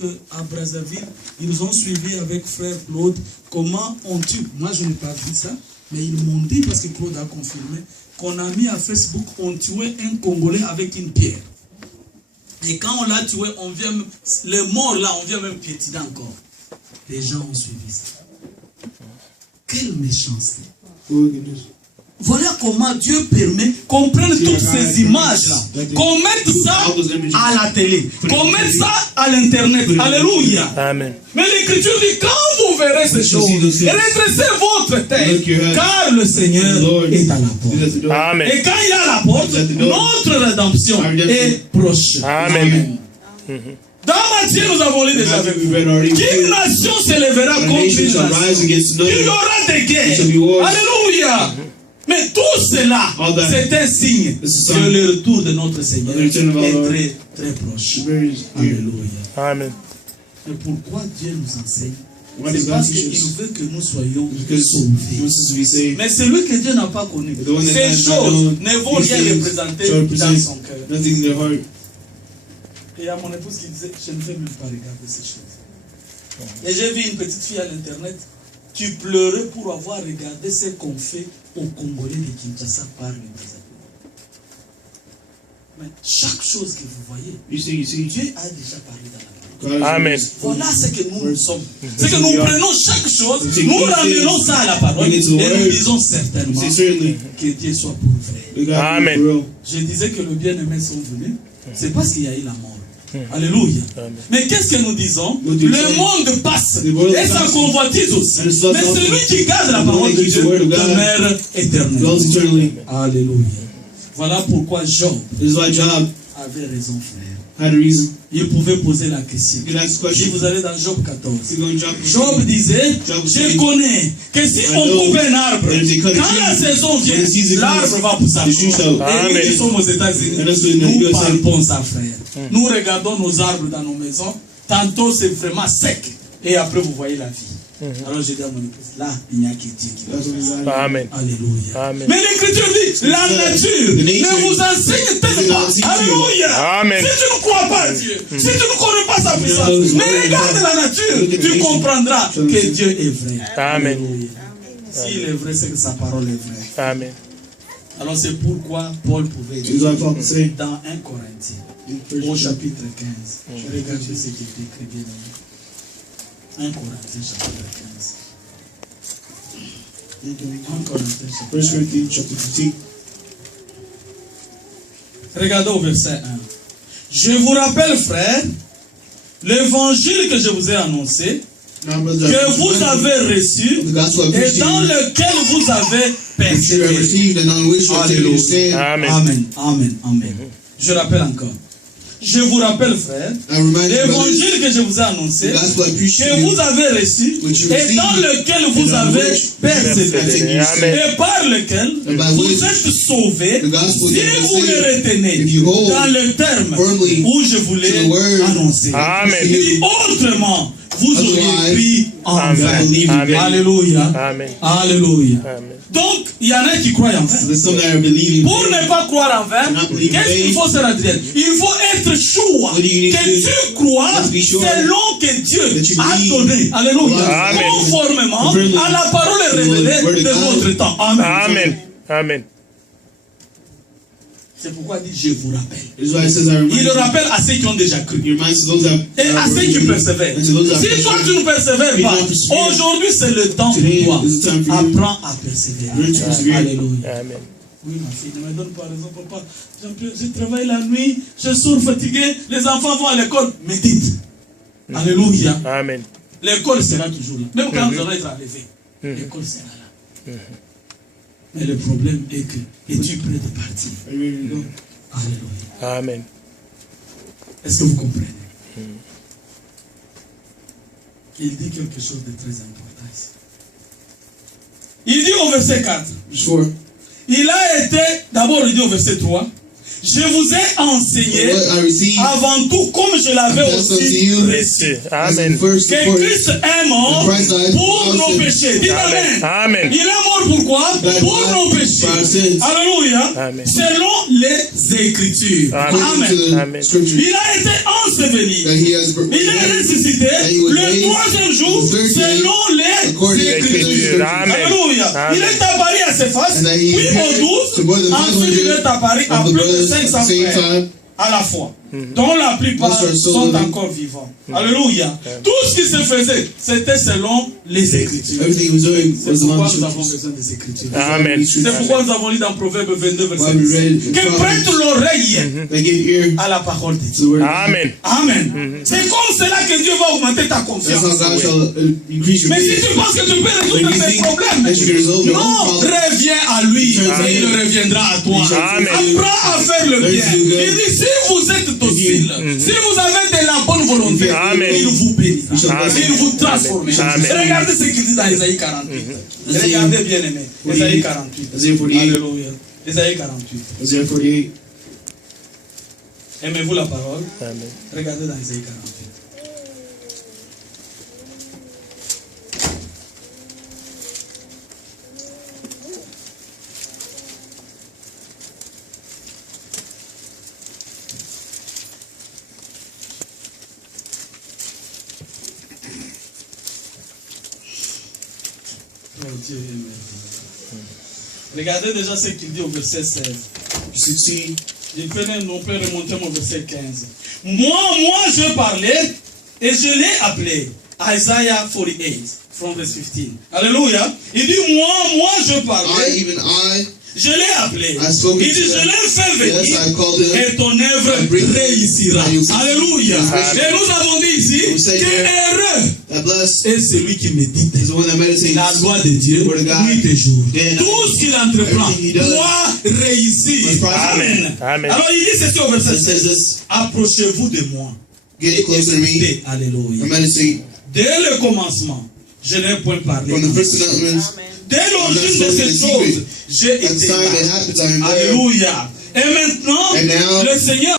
qu'à Brazzaville, ils ont suivi avec frère Claude comment on tue. Moi, je n'ai pas vu ça, mais ils m'ont dit, parce que Claude a confirmé, qu'on a mis à Facebook, on tuait un Congolais avec une pierre. Et quand on l'a tué, on vient, les morts là, on vient même piétiner encore. Les gens ont suivi ça. Quelle méchanceté. Voilà comment Dieu permet qu'on prenne toutes ces images-là, qu'on mette ça à la télé, qu'on mette ça à l'internet. Alléluia. Amen. Mais l'Écriture dit, quand vous verrez ces choses, redressez votre tête, car le Seigneur est à la porte. Amen. Et quand il est à la porte, notre rédemption est proche. Amen. Dans Matthieu, nous avons lu déjà avec vous. Qu'une nation s'élèvera contre une nation. Il y aura des guerres. Alléluia. Mais tout cela, c'est un signe que le retour de notre Seigneur est très, très proche. Alléluia. Amen. Mais pourquoi Dieu nous enseigne? C'est parce qu'il veut que nous soyons sauvés. Mais celui que Dieu n'a pas connu, ces choses ne vont rien représenter dans son cœur. Et il y a mon épouse qui disait, je ne veux même pas regarder ces choses. Et j'ai vu une petite fille à l'internet qui pleurait pour avoir regardé ce qu'on fait aux Congolais de Kinshasa par le Brazzaville. Mais chaque chose que vous voyez, Dieu a déjà parlé dans la parole. Amen. Voilà ce que nous sommes. C'est que nous prenons chaque chose, nous ramenons ça à la parole et nous disons certainement que Dieu soit pour vrai. Amen. Je disais que le bien-aimé sont venus, c'est parce qu'il y a eu la mort. Alléluia. Mais qu'est-ce que nous disons? Le monde passe et sa convoitise aussi. Mais celui qui garde la parole de Dieu demeure éternellement. Alléluia. Voilà pourquoi Job avait raison, frère. Il pouvait poser la question. Si vous allez dans Job 14, Job disait, je connais que si on coupe un arbre, quand la saison vient, l'arbre va pousser. Et nous qui sommes aux États-Unis, nous palpons ça, frère. Nous regardons nos arbres dans nos maisons, tantôt c'est vraiment sec, et après vous voyez la vie. Alors je dis à mon épouse, là, il n'y a que Dieu qui va. Amen. Alléluia. Amen. Mais l'Écriture dit, la nature ne vous enseigne tellement. Alléluia. Amen. Si tu ne crois pas à Dieu, si tu ne connais pas sa puissance, mais regarde la nature, tu comprendras que Dieu est vrai. Amen. Alléluia. S'il est vrai, c'est que sa parole est vraie. Amen. Alors c'est pourquoi Paul pouvait dire dans 1 Corinthiens, au chapitre 15, regardez ce qui est écrit bien. 1 Corinthiens chapitre 15. 1 Corinthiens chapitre 15. Regardez au verset 1. Je vous rappelle, frères, l'évangile que je vous ai annoncé, que vous avez reçu et dans lequel vous avez persévéré. Alléluia. Amen. Amen. Amen. Je rappelle encore. Je vous rappelle, frère, l'évangile que je vous ai annoncé, que vous avez reçu et dans lequel vous avez persévéré et par lequel vous êtes sauvés si vous le retenez dans le terme où je vous l'ai annoncé. Amen. Et autrement, vous auriez pris en vain. Alléluia. Amen. Alléluia. Amen. Donc, il y en a qui croient en vain. Pour ne pas croire en vain, qu'est-ce qu'il faut se retirer? Il faut être sûr que tu crois selon que Dieu a donné. Alléluia. Conformément à la parole révélée de votre temps. Amen. Amen. Amen. C'est pourquoi il dit je vous rappelle. Il le rappelle à ceux qui ont déjà cru. Et à ceux qui persévèrent. Si toi tu ne persévères pas, aujourd'hui c'est le temps pour toi. Apprends à persévérer. Alléluia. Amen. Oui, ma fille, ne me donne pas raison, papa. Je travaille la nuit, je sors fatigué, les enfants vont à l'école. Médite. Alléluia. Amen. L'école sera toujours là. Même quand vous allez être enlevé, l'école sera là. Mais le problème est que, es-tu prêt de partir? Alléluia. Amen. Est-ce que vous comprenez? Il dit quelque chose de très important ici. Il dit au verset 4. Il a été, d'abord il dit au verset 3, je vous ai enseigné what I received, avant tout comme je l'avais pass on to aussi you reçu. as the Amen. first Que important. Christ est mort Christ died pour for nos our péchés. Dites Amen. Amen. Il est mort pourquoi? Died Pour nos péchés. for our sins. Alléluia. Amen. Selon les Écritures. Amen. According to the Amen. scripture, Il a été enseveli. that he has Il est ressuscité he was le raised troisième jour the third day selon les according to the Écritures. scripture. Amen. Alléluia. Amen. Il est apparu à ses faces, And that he puis appeared aux to more 12, than ensuite il est 500 apparu à of the plus de brothers at 500 the same frères time. à la fois, dont la plupart Most are still sont living. encore vivants. Alléluia. Tout ce qui se faisait, c'était selon les Écritures. Everything he was doing C'est was pourquoi among the nous avons scriptures. besoin des Écritures. Amen. C'est pourquoi nous avons lu dans Proverbe 22, verset Why we 10. read Que prête Proverbs, l'oreille they give ear à la parole de to Dieu. the word. Amen. Amen. C'est comme cela que Dieu va augmenter ta That's how confiance. God shall increase your Mais si faith. tu penses que tu peux résoudre tes problèmes, That you can resolve your own non, problem. reviens à lui et il reviendra à toi. Amen. Apprends à faire le bien. Il dit, si vous êtes docile, si vous avez de la bonne volonté, Amen. il vous bénira. Amen. Il vous transformera. Amen. Regardez ce qu'il dit dans Isaïe 48. Regardez bien aimé. Isaïe 48. Isaiah 48. Alléluia. Isaïe 48. Isaiah 48. Aimez-vous la parole? Amen. Regardez dans Isaïe 48. Oh, Dieu est merveilleux. Regardez déjà ce qu'il dit au verset 16. You succeed. On peut remonter au verset 15. Moi, je parlais et je l'ai appelé. Isaiah 48, from verse 15. Alléluia. Il dit, moi, je parlais. Je l'ai appelé. Il dit, je l'ai fait venir. Et ton œuvre réussira. Alléluia. Et nous avons dit ici que heureux est celui qui médite la loi de Dieu nuit et jour. Tout ce qu'il entreprend doit réussir. Amen. Amen. Alors il dit ceci au verset 16. Approchez-vous de moi. Get closer to me. Écoutez. Alléluia. And meditate. Dès le commencement, je n'ai point parlé. From the first announcements, Dès l'origine de ces choses, j'ai été là. Alléluia. Et maintenant, And now, le Seigneur